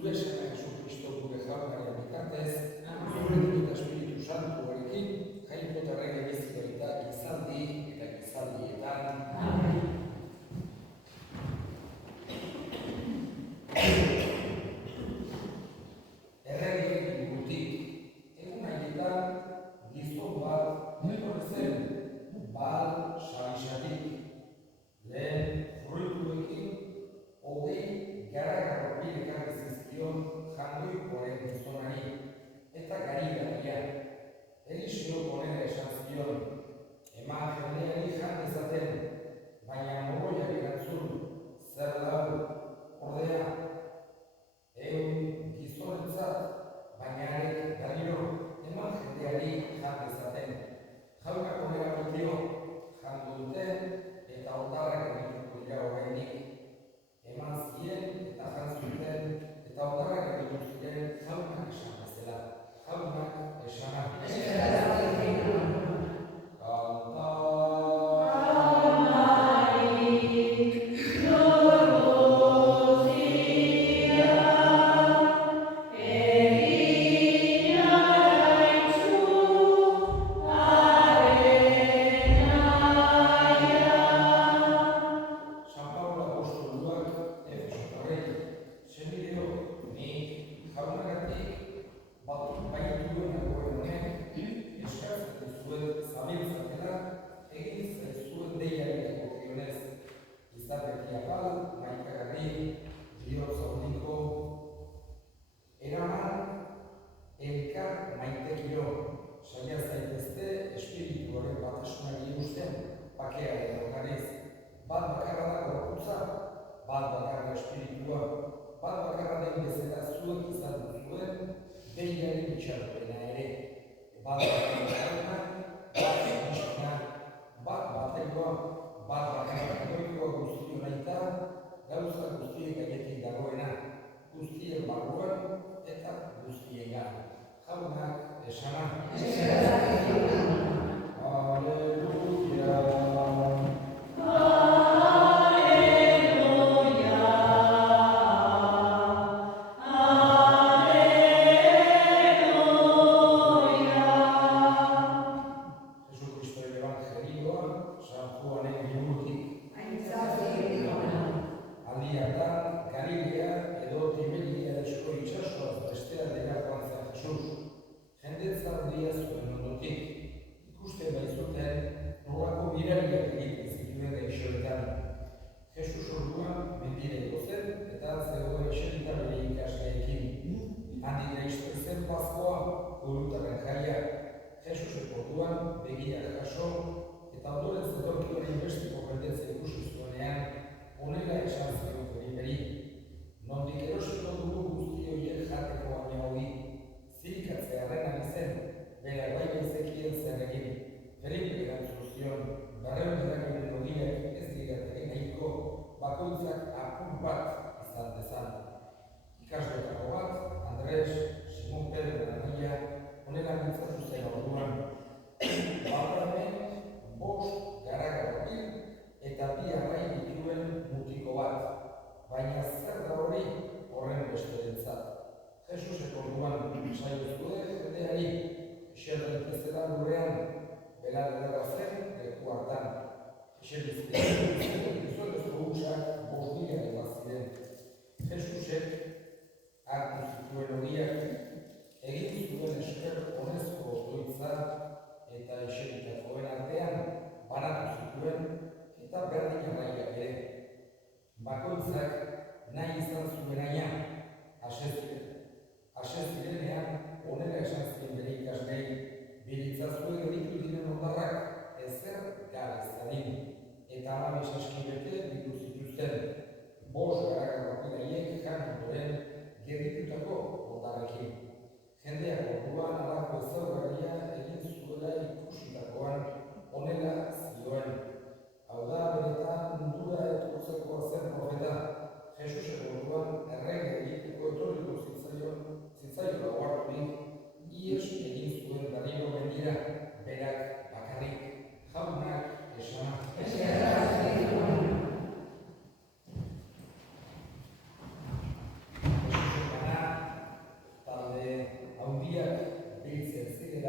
zure Sena Jesucristo gure jaunaren bitartez, zurekin eta Espiritu Santuarekin, jainkotarren bizi baita gizaldi eta gizaldietan. Amen. Erregeen ingurutik, egun haietan gizon bat etorri zen, Baal Shalishatik, lehen fruituekin, 20 garagarropi ekarri zizkion jangoikoaren gizonari, eta gari-garia. Eliseo konera esan zion, eman jendeari jan dezaten, baina morroiak erantzun, zer lau, ordea, egun gizonetzat, baina arek berriro, eman jendeari jan dezaten. Jaunak konera baitio, jango duten, eta ondarrak egituko dira orainik. Eman zien eta jan zuten, eta ondarrak egitu ziren jaunak esan bezala. Jaunak esanak.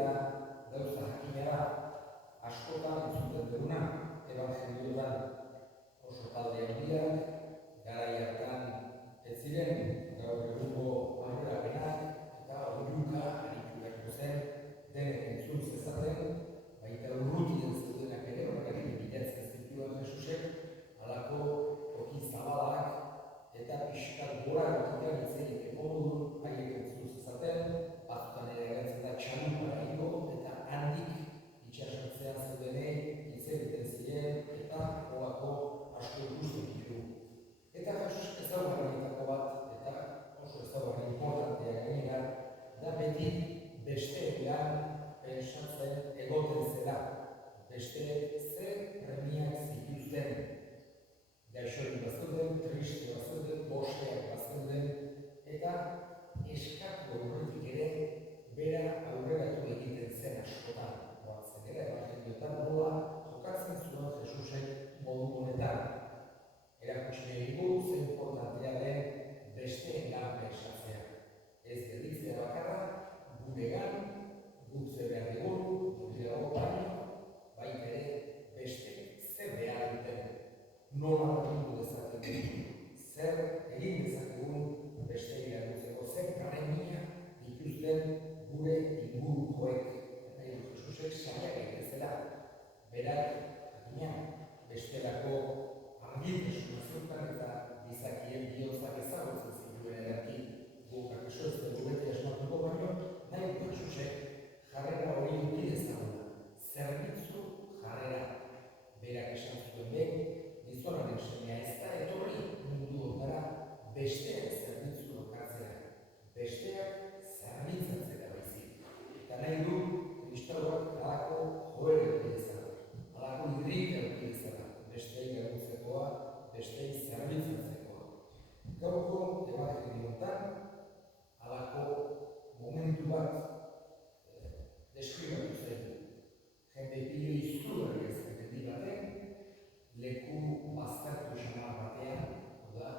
eta gauza jakina da, askotan entzuten duguna, ebangelioetan oso talde handiak, garai hartan ez ziren gaur egungo aurrerapenak eta oihuka aritu zen denek entzun zezaten, baita urrutien zeudenak ere horregatik bilatzen zituen Jesusek halako toki zabalak eta pixkat gora gotikan hitz egiteko modu haiek entzun zezaten, batzutan ere agertzen da txalupara igo eta handik itxasotzean zeudenei hitz egiten ziren eta horako asko ikusten ditugu. Eta Jesus ezaugarrietako bat, eta oso ezaugarri inportantea gainera, da beti besteetan pentsatzen egoten zela, besteek zer premiak zituzten. Gaixorik bazeuden, triste bazeuden, bosteak bazeuden, eta eskatu horretik ere bera aurreratu egiten zen askotan. Oatzen ere, evangelioetan nola jokatzen zuen Jesusek modu honetan. Erakutsi nahi dugu zen importantea den besteengan pentsatzea. Ez gelditzea bakarra, guregan, guk zer behar dugu, gureago baino, baita ere beste zer behar duten. Nola egingo dezakegun, zer egin dezakegun besteei laguntzeko, zer premia dituzten gure ingurukoek. Nahi du Jesusek saiak egin bezala, berak bestelako argitasuna zeukan eta gizakien bihotzak ezagutzen zituen ederki guk akaso ez dugu beti asmatuko baino, nahi du Jesusek jarrera hori eduki dezaguna, zerbitzu jarrera. Berak esan zuen behin, gizonaren semea ez da etorri mundu ondara besteak zerbitzu lokatzera, besteak zerbitzatzera baizik. Eta nahi du kristauak halako joera eduki dezala, halako irrika eduki dezala, besteei laguntzekoa, besteei zerbitzatzeko. Gaurko ebangelioetan halako momentu bat deskribatu zaigu. Jende pilo izugarri ez mendi baten, leku baztertu xamar batean, oda,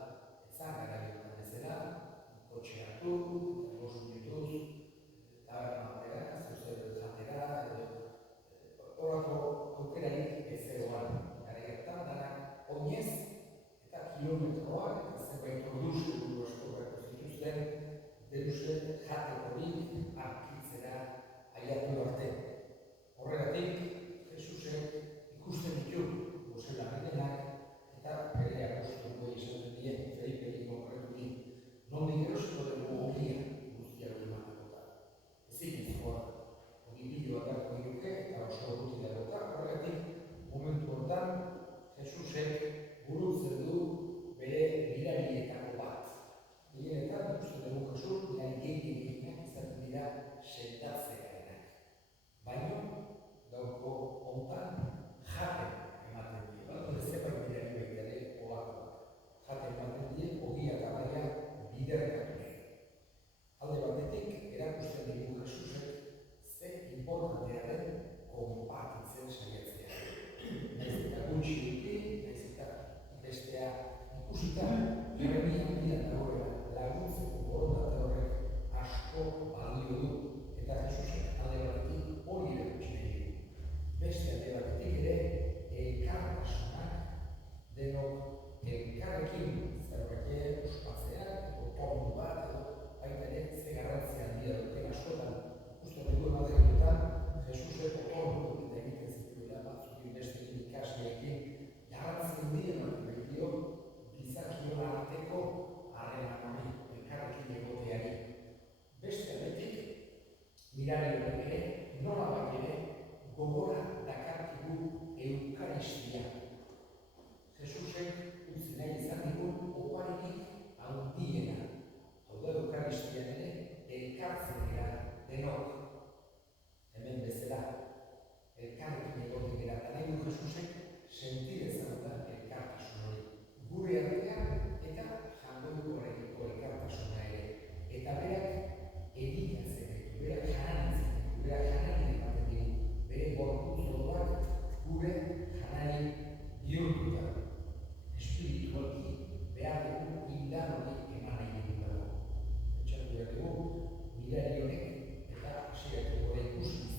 ezan garaiotan bezala, kotxe hartu, bost minutuz, taberna batera, zuzer jatera, horako aukerarik ez zegoan. Garaiotan danak oinez eta kilometroak eta zerbait orduz eguru askorrako zituzten, deruze jatekorik arkitzera aiatu arte. Horregatik, Jesusek ikusten ditu gozela ginenak eta bere apostolko izaten dien, Feliperi konkretuki, nondik erosiko dugu ogia guztiak emateko. Ezin izkoa, ogi bideoa darko iruke eta oso guti dagoeta. Horregatik, momentu hortan, Jesusek burutzen du bere mirarietako bat. Bilenetan, ikusten dugu Jesus, mirari gehienak izaten dira sentatzearenak. Baina, gaurko hontan jaten ematen die. Bat zerbait mirari baita ere olakoak. Jaten ematen die, ogia eta baia biderkatu nahi. Alde batetik, erakusten digu Jesusek ze importantea den konpartitzen saiatzea. Naiz eta gutxi duki, naiz eta bestea ikusita, premia handia dagoela laguntzeko borontate horrek asko balio du. Eta Jesusek alde batetik hori erakutsi nahi du. Beste alde batetik ere elkartasunak denok elkarrekin zerbait ospatzeak, pondu bat edo baita ere ze garrantzia handia duten askotan ikusten dugu evangelioetan Jesusek otordu eta egiten zituela batzukin bestekin ikasleekin garrantzi handia ematen baitio gizakion arteko harreman hori elkarrekin egoteari. Beste aldetik mirari horrek ere, nolabait ere, gogora dakarkigu eukaristia. Jesusek utzi nahi izan digun oparirik handiena. Hau da eukaristian ere, elkartzen gara denok. Hemen bezala, elkarrekin egoten gara. Eta nahi du Jesusek sentidezan da elkartasun hori. Gure artean eta jangoiko horrekiko elkartasuna ere. Eta berak egitatzen ditu, berak janaritzen ditu, berak janari ematen ditu, bere gorputz odoak gure janari bihurtuta. Espiritualki behar dugu indan hori eman nahi dugu. Etxatu behar dugu, mirari honek eta hasiak dugu ikusi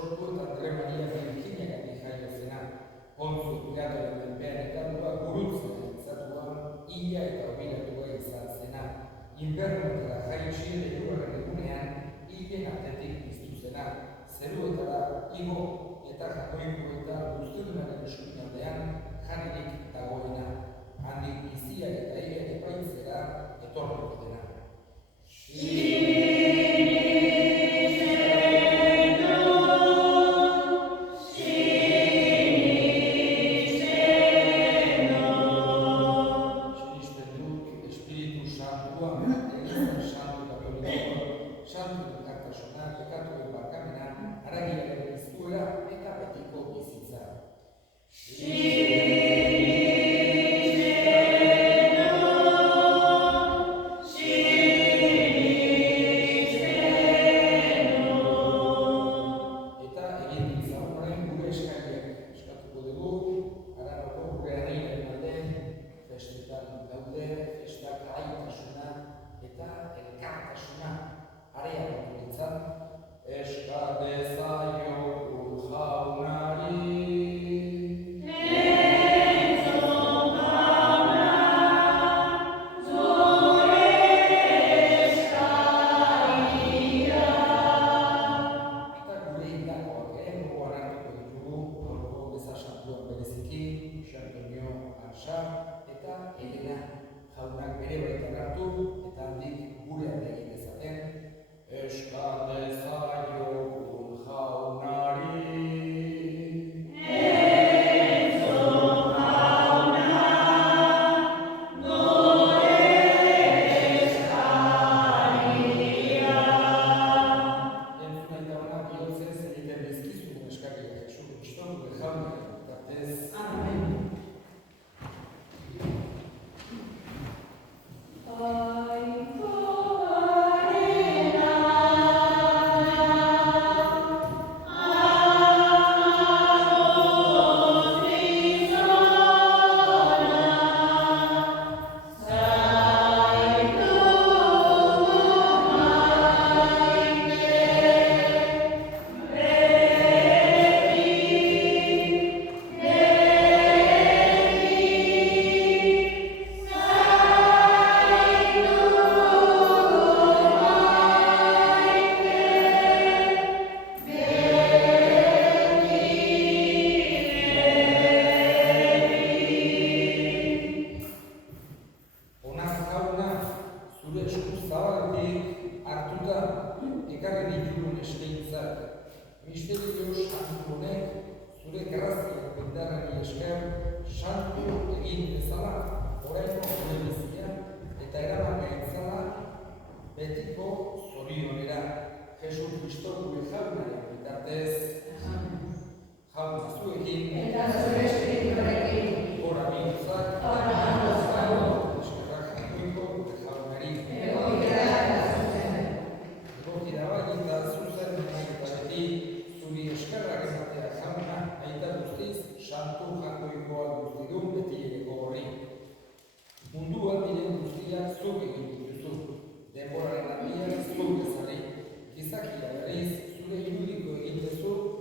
sortu eta Andre Maria Virginiagatik jaio zena, Pontzio Pilatoren menpean ekatua gurutzen altzatua, hila eta obilatua izan zena, infernuetara jaiosi ere hirugarren egunean, hilen artetik piztu zena, zeruetara igo eta jakoiko eta guztiunaren eskuinaldean janirik dagoena, handik bizia eta hilen epaitzera etorriko dena. Denboraren handia zuk ezari, gizakia berriz zure irudiko egin duzu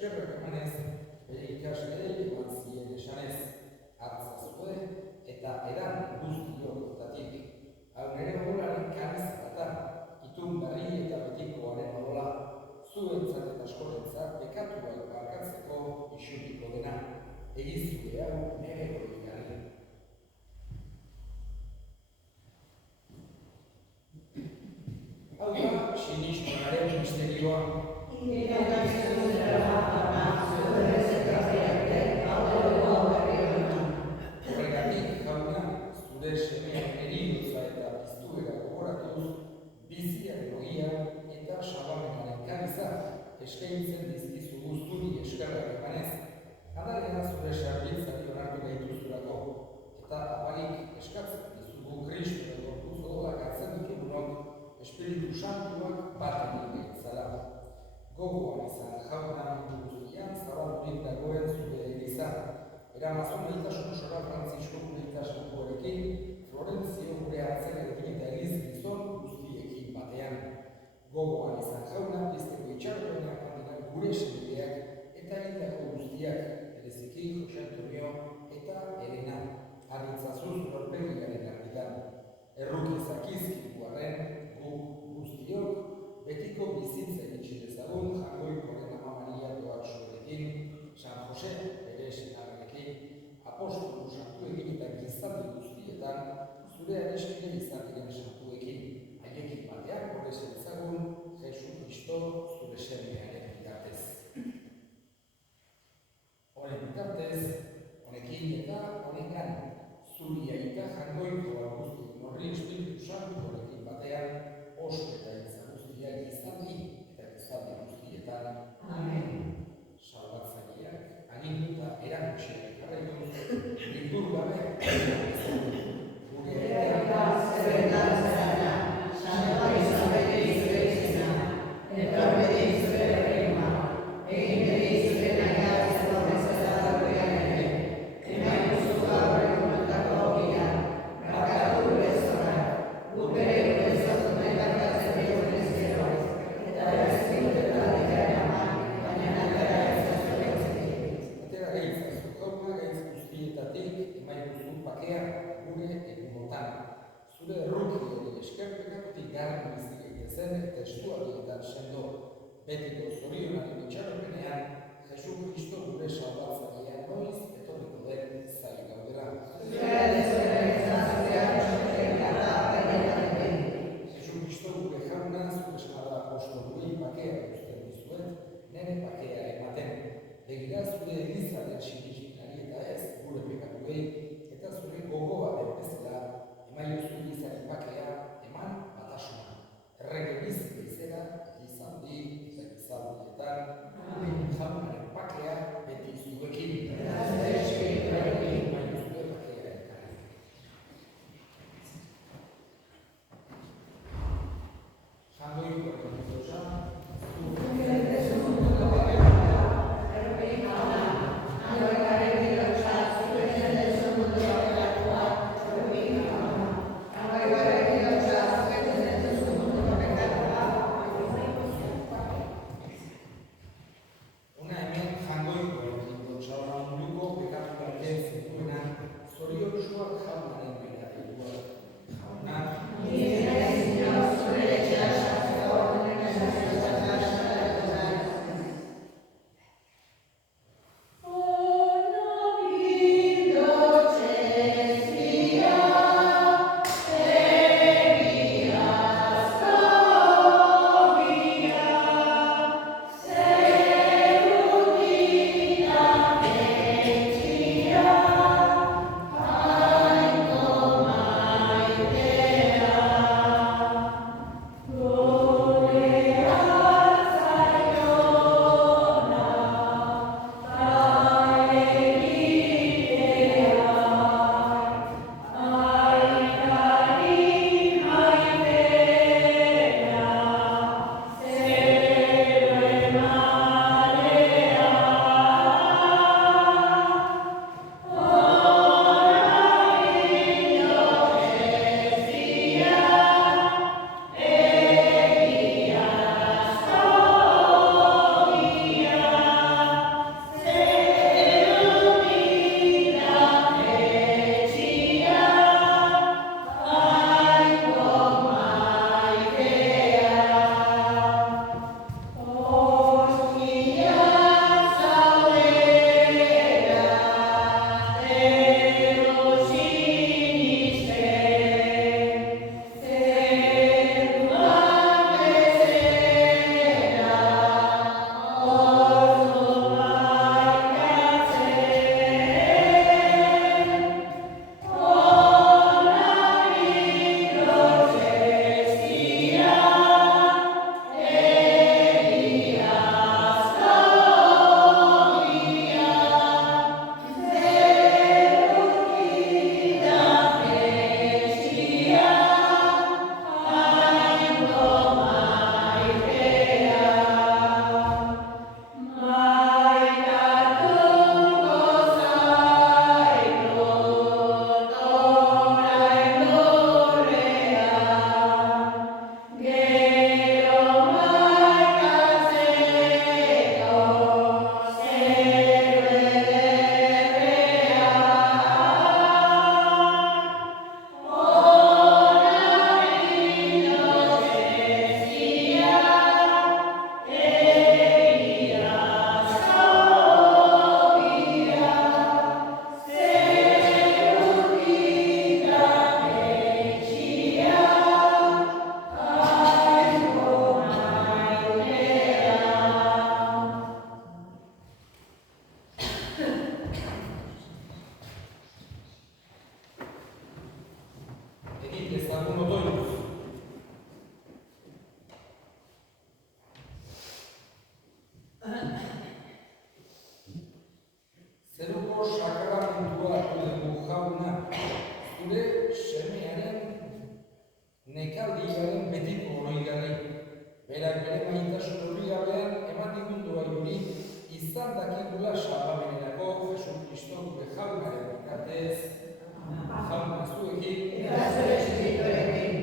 eskerrak emanez, bere ikasleei eman zien esanez, hartzazue eta edan guztiotatik. Hau nire odolaren kaniz eta itun berri eta betikoaren odola, zuentzat eta askorentzat bekatuak barkatzeko isuriko dena, egizue hau nire horigarri. Hau da, sinismonaren misterioa. Horregatik, jauna, zure semean eridotza eta piztuera gogoratuz, biziaren ogia eta sabamenaren kaniza eskaintzen dizkizugu zuri eskerrak emanez, adalean zure sarbitzari onartu gaituzurako, eta apalik eskatzen dizugu Kristoren gorputz odolak hartzen ditugunok, Espiritu Santuak bat egin zara. Gogoan izan jauna mundu guztian zabaldurik dagoen zure eliza. Eramazon egitasun sora Frantzisko Gurita Santuarekin, Florentzio gure hartzenekin eta eliz gizon guztiekin batean. Gogoan izan jauna bizteko itxarroenak handinak gure semideak eta egitako guztiak, bereziki Jose Antonio eta Elena, harritzazuz norpegiaren argitan. Erruki zakizkigu arren, guztiok, betiko bizitza egitxe dezagun, Jagoikoren Ama Maria Doatxorekin, San Jose bere senarrekin, apostolu santuekin eta gizaldi guztietan, zure adeskide izan diren santuekin, haiekin bateak horrezen ezagun, Jesu Kristo zure semearen bitartez. Honen bitartez, honekin eta honengan, zuri aita Jagoikoa guzti horri Espiritu Santuarekin batean, oso eta izan guztiak izaldi eta gizaldi guztietan. Amen. Salbatzaileak, aginduta erakutxeak jarraituz, bildur gabe, gure eta zeretan zara, santua izan bete izure izena, eta bete izure reima, egin bete izure naia zero bezala horrean ere, eman guzuka horrekunetako hogia, rakatu gure zora, gure zure errukiari eskerpekatutik garri bizikitezen eta estualietan sendo, betiko zorionaren itxaropenean, Jesu Kristo gure salbatzailean noiz etorriko den zain gaudela. Jesu Kristo gure jauna, zure esmada apostolui bakea guztien dizuet, nire bakea ematen. Begira zure elizaren sinisminari eta ez gure pekatuei, eta zure gogoa bezala, emaiozu elizaren bakea, eman batasuna. Errege bizik izera, izaldi eta izaldietan, jaunaren bakea beti zuekin. Emaiozu bakea ekarri. Jangoiko erremuzosa, Amen. sakramentua hartu dugu jauna, zure semearen nekaldiaren betiko oroigarri. Berak bere maitasun hori gabean eman digundua juri, izan dakigula salbamenerako Jesu Kristo gure jaunaren bitartez. Jauna zuekin. Eta zure espirituarekin.